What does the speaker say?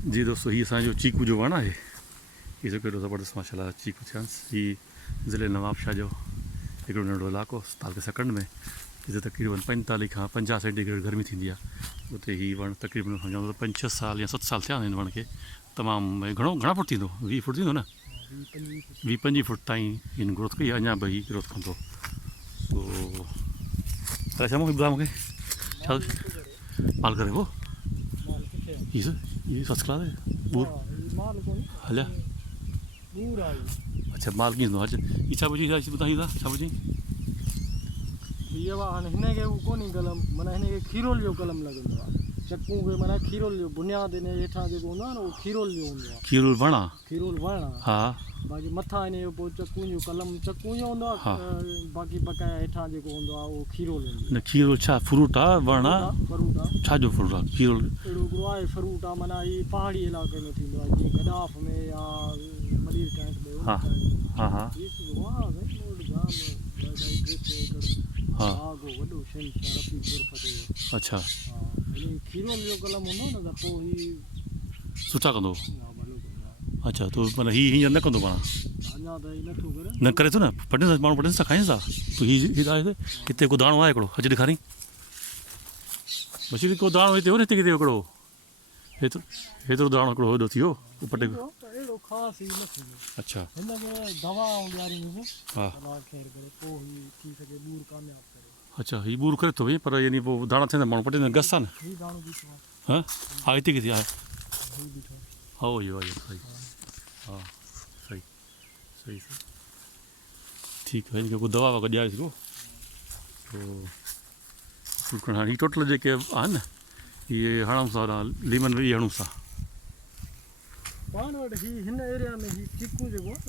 जी दोस्तों, ये असांजो चीकू जो वण आहे, इहो केॾो ज़बरदस्त माशाल्लाह चीकू थियसि। ही ज़िले नवाबशाह जो हिकिड़ो नंढो इलाइक़ो तालके सकंड में, जिते तक़रीबन 45 खां 50 सेंटीग्रेड गर्मी थींदी आहे। उते ही वण तक़रीबन सम्झो 5-6 साल या 7 साल थिया आहिनि हिन वण खे। तमामु घणा फुट थींदो, 20 फुट थींदो न, 20-25 फुट ताईं हिन ग्रोथ कई आहे, अञा बि ही ग्रोथ कंदो। सो अच्छा मूंखे ॿुधायो, मूंखे छा माल करे पोइ ये फर्स्ट क्लास है बूर हलिया। अच्छा माल कीअं थींदो आहे? अच्छा छा पुछी ॿुधाई था, छा पुछी? ये हिनखे हू कोन्हे कलम, माना हिनखे खीरोल जो कलम लॻंदो आहे। चक्कू खे माना खीरोल जो बुनियाद हिन हेठां जेको हूंदो आहे न, उहो खीरोल जो हूंदो आहे। खीरोल वण आहे? खीरोल वण आहे, हा। बाक़ी मथां हिन जो पोइ चक्कू जो कलम चक्कू जो हूंदो आहे। बाक़ी बकाया हेठां जेको हूंदो आहे उहो खीरोल हूंदो आहे। न खीरोल छा फ्रूट आहे, वण आहे? फ्रूट आहे। छा जो फ्रूट आहे खीरोल? अहिड़ो हिकिड़ो आहे फ्रूट आहे, माना हीअ पहाड़ी इलाइक़े में थींदो आहे, जीअं गडाफ में या मरीर कैंट में। हा हा हा अच्छा खीरोल जो कलम हूंदो न, त पोइ हीअ सुठा कंदो। भलो कंदो आहे। अच्छा तो माना हीअं न कंदो पाण? अञा त हीअ नथो करे, न करे थो न, पटनि सां माण्हू पटनि सां खाइनि था। तो हीअ आहे हिते को दाणो आहे हिकिड़ो, अॼु ॾेखारी मछली को दाणो हिते हो न, हिते किथे हिकिड़ो हेतिरो दाणो हिकिड़ो हेॾो थी वियो पटे। अहिड़ो ख़ासि हीअ न थींदो। अच्छा हिनखे दवा ॾियारींदुसि, हा खैर करे पोइ हीअ थी सघे ॿूर कामयाबु करे। अच्छा हीअ बूर करे थो भई, पर यानी पोइ दाणा थियनि माण्हू पटे घस आहे न। हीअ दाणो बीठो आहे। हाँ हा हिते किथे आहे? हीअ बीठो आहे। हा इहो आहे सही। हा सही सही सही ठीकु आहे। हिनखे कोई दवा वग़ैरह ॾियारे सघो तो फ्रूट खणणु। हीअ टोटल जेके आहिनि न, इहे हणूं था लीमन में, इहे हणूं था पाण वटि हिन एरिया में ही चीकू जेको आहे